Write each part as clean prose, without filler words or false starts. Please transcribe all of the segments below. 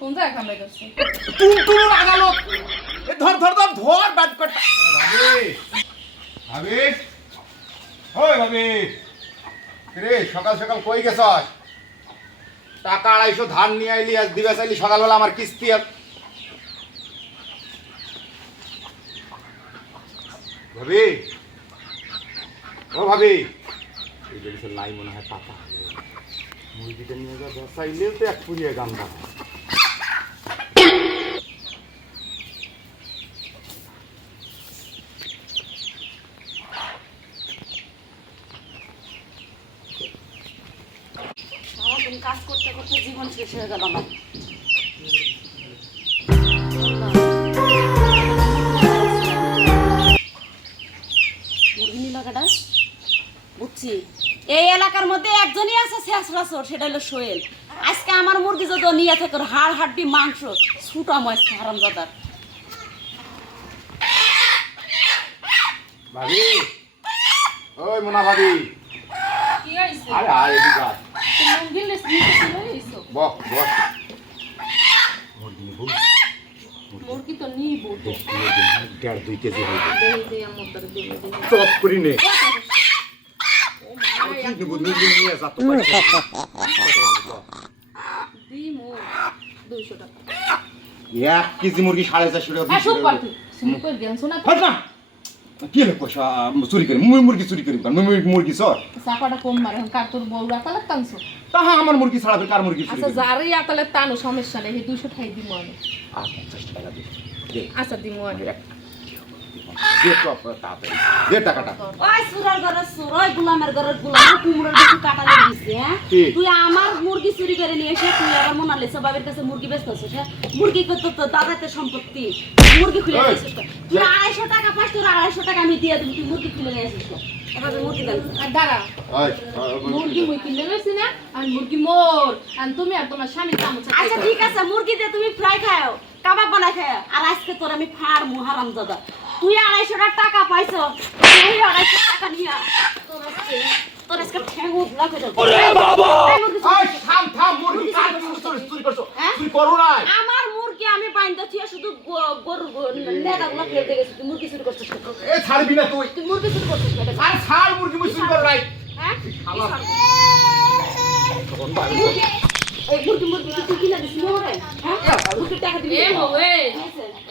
কোন জায়গায় কামড়াই ধরছে? টুনটুন লাগালো। ধর ধর ধর ধর ব্যাট কর। ভাবি ভাবি ওই ভাবি রে সকাল সকাল কই গেছস? টাকা 250 ধার নিয়ে আইলি, আজ দিবে চাইলি সকালবেলা আমার কিস্তি। ভাবি ও ভাবি এই যে লাই মনে হয় পাতা মুরগিটা নিয়ে যা চাইলে তো এক পুরিয়ে গান্দা। সারাদিন কাজ করতে করতে জীবন শেষ হয়ে গেল আমার। মুরগি নিলাকাটা বুঝছি, এই এলাকার মধ্যে একজনই আছে শেষরা চোর, সেটা হলো সোহেল। আজকে আমার মুরগি যদি নিয়ে থাকে হাড় হাড্ডি মাংস ছুটা মাছ হারামজাদার। ভাবি ওই মোনা ভাবি কি হইছে? আরে আরে এদিকে আয়। তুমি মুরগি নিতে চলে আইছো? বস বস মুরগি নিবো মুরগি তো নিব তো। 1.5-2 কেজি হইবে। দে আমার দরে দে। চপ করি নে ও মা নিবো নিয়ে যা তো পয়সা দি মো 200 টাকা। 1 কেজি মুরগি 450 টাকা আসো পাটি শুনি কই দেন শোনা তো। হট না কি হলো পয়সা চুরি করি মুরগি চুরি করি মুরগি চোর চাপাটা কম মারে কার তোর বউ রাতালে টানছো। তাহা আমার মুরগি ছাড়া ফের কার মুরগি চুরি আচ্ছা করি? যারে আতালে টানো সমস্যা নেই, 200 ঠাই দিমু আমি। 50 টাকা দে দে আচ্ছা দিমু আমি। দে তো তাড়াতাড়ি দে টাকাটা। ওই সুরার ঘরের সুর, ওই গুলামের ঘরের গুলাম, কুমড়োর বেশি কাটা লেগে গেছে। হ্যাঁ কি? তুই আমার মুরগি চুরি করে নিয়ে এসে তুই আবার মোনালিসা বাবের কাছে মুরগি বেচতেছিস। হ্যাঁ মুরগি কত তো দাদাতে সম্পত্তি, মুরগি খুলে নিয়ে এসেছিস। তুই 250 টাকা পাস, তোর 250 টাকা আমি দিয়ে দিবি, তুই মুরগি খুলে নিয়ে এসেছিস। এবার মুরগি দেন। আর দাঁড়া, ওই মুরগি মুই কিনে লইছি না, আর মুরগি মোর, আর তুমি আর তোমার স্বামী চামচ। আচ্ছা ঠিক আছে, মুরগি দিয়ে তুমি ফ্রাই খাও, কাবাব বানাই খাও, আর আজকে তোর আমি ফাড়মু হারামজাদা। তুই 250 টাকা পাইছো, তুই 250 টাকা নিয়া তোর আজকে ঠ্যাঙ্গু লাগে যাবে। ওরে বাবা ওই থাম থাম মুরগি কার চুরি করছো? হ্যাঁ? চুরি করো না। আমার মুরগি আমি বাইন্দা থিয়া শুধু গরু নেদাগুলো ফেলতে গেছি। তুই মুরগি চুরি করছিস কেন? এ ছাড়বি না তুই। তুই মুরগি চুরি করছিস কেন? আর ছাড় মুরগি মুই চুরি করে নাই। হ্যাঁ শালা। মুরগি এই মুরগি তুই কিনা দিছিস মোরে? হ্যাঁ মুরগি টাকা দিবি। এ ওয়ে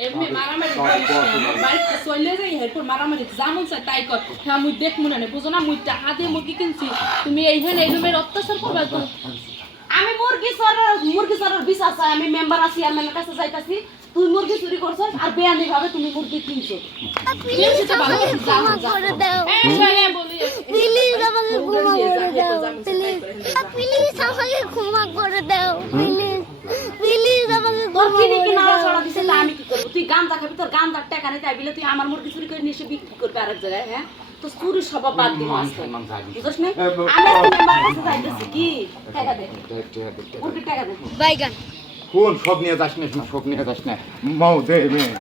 এমনি মারামারি করিস না, আমার বাড়িতে চলে যাই এরপর মারামারি যেমন চাই তাই কর। হ্যাঁ মুই দেখ মনে নেই, বুঝো না মুই টাকা দিয়ে মুরগি কিনছি, তুমি এইখানে এই রুমের অত্যাচার করবে তো। আমি মুরগি চোরের বিশ্বাস আছে, আমি মেম্বার আছি, চেয়ারম্যানের কাছে যাইতাছি। তুই মুরগি চুরি করছিস আর বেআইনি ভাবে তুমি মুরগি কিনছো। কিনছি তো ভালো করে যাও, যাও। করে দাও এই ছেলে বলি প্লিজ আমাকে ক্ষমা করে দাও প্লিজ। প্লিজ আমাকে ক্ষমা করে দাও প্লিজ প্লিজ আমাকে তোর ক্ষমা কিনে করে কি নাড়া দাও চড়া দিছে তা আমি কি করবো? তুই গাঁজা খাবি, তোর গাঁজার টাকা নিতে আইবিলে তুই আমার মুরগি চুরি করে নিয়ে এসে বিক্রি করবি আরেক জায়গায়। হ্যাঁ তো চুরি স্বভাব বাদ দিবো আজকে, বুঝছ না? আমি আজকে মেম্বার কাছে যাইতেছি। কি টাকা দে, মুরগির টাকা দে। বাইগান কোন সব নিয়ে যাস না, সব নিয়ে যাস না। মাও দে মে